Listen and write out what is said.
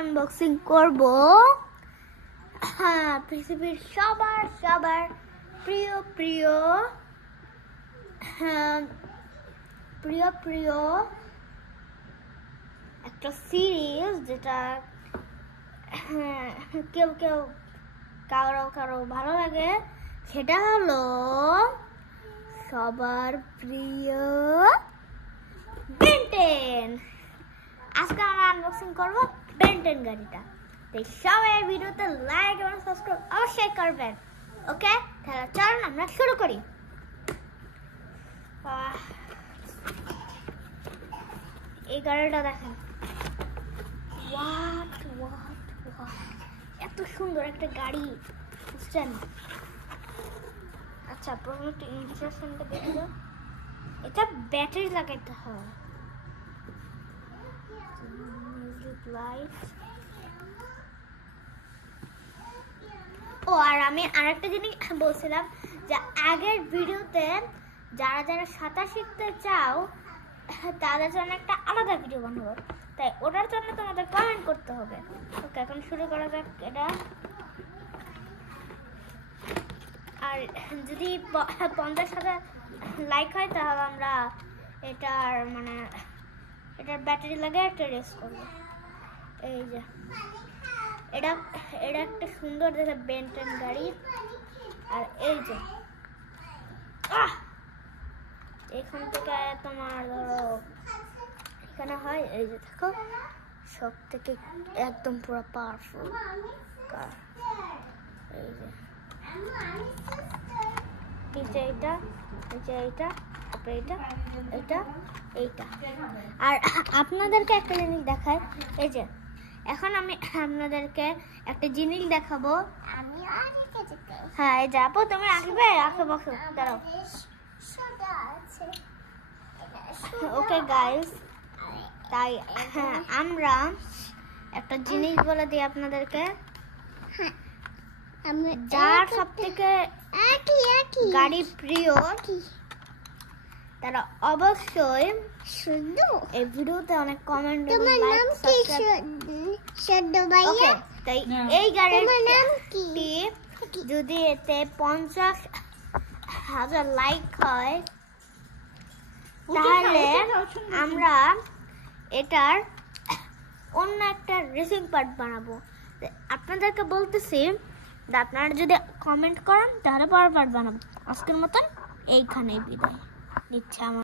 Unboxing করব পৃথিবীর সবার সবার প্রিয় প্রিয় প্রিয় প্রিয় একটা সিরিজ, যেটা কেউ কেউ কারো কারো ভালো লাগে, সেটা হলো সবার প্রিয় বেন 10। আজকে আমরা আনবক্সিং করবো বেন 10 গাড়িটা। তাই সবাই ভিডিওতে লাইক এবং সাবস্ক্রাইব অবশ্যই করবেন। ওকে, তাহলে চলুন আমরা শুরু করি। এই গাড়িটা দেখেন, এত সুন্দর একটা গাড়ি, বুঝছেন? আচ্ছা, প্রথমে একটু ইনস্ট্রাকশনটা দেখে দাও। এটা ব্যাটারি লাগাইতে হয়। লাইট। ও, আর আমি আরেকটা জিনিস বলছিলাম যে আগের ভিডিওতে যারা যারা সাঁতার শিখতে চাও তাদের জন্য একটা আলাদা ভিডিও বানাবো, তাই ওটার জন্য তোমাদের কমেন্ট করতে হবে। ওকে, এখন শুরু করা যাক এটা। আর যদি 50,000 লাইক হয় তাহলে আমরা এটার ব্যাটারি লাগিয়ে একটা রেস করবো। এই যে এটা একটা সুন্দর দেখে বেন 10 গাড়ি। আর এই যে এখান থেকে তোমার ধরো এখানে হয়, এই যে দেখো সব থেকে একদম পুরো পাওয়ারফুল কার। এই যে এইটা, এইটা, তারপরে এইটা। আর আপনাদেরকে একটা জিনিস দেখায়, এই যে এখন আমি আপনাদেরকে একটা জিনিস দেখাবো। হ্যাঁ, এই যাবো, তুমি আসবে, আসো, বসো, দাঁড়াও। ওকে গাইস, তাই আমরা একটা জিনিস বলে দিই আপনাদেরকে। যার সব থেকে গাড়ি প্রিয় তারা অবশ্যই এই ভিডিওতে অনেক কমেন্ট এবং লাইক সাবস্ক্রাইব। তাই এই গাড়িটি যদি এতে 50,000 লাইক হয় তাহলে আমরা এটার অন্য একটা রেসিং পার্ট বানাবো। আপনাদেরকে বলতেছি, আপনারা যদি কমেন্ট করেন তাহলে পরের পার্ট বানাবো। আজকের মতন এইখানেই বিদায় নিচ্ছে আমার।